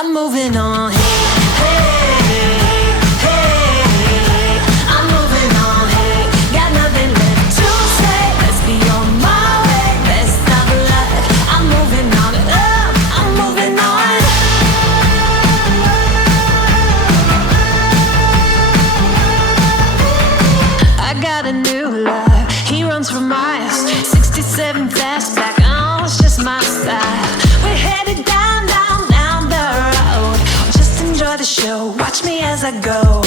I'm moving on. Hey, hey, I'm moving on. Hey, got nothing left to say. Let's be on my way. Best of luck. I'm moving on. I'm moving on. I got a new love. He runs for miles. 67 fastback. Oh, it's just my style. We're headed down the road. Just enjoy the show. Watch me as I go.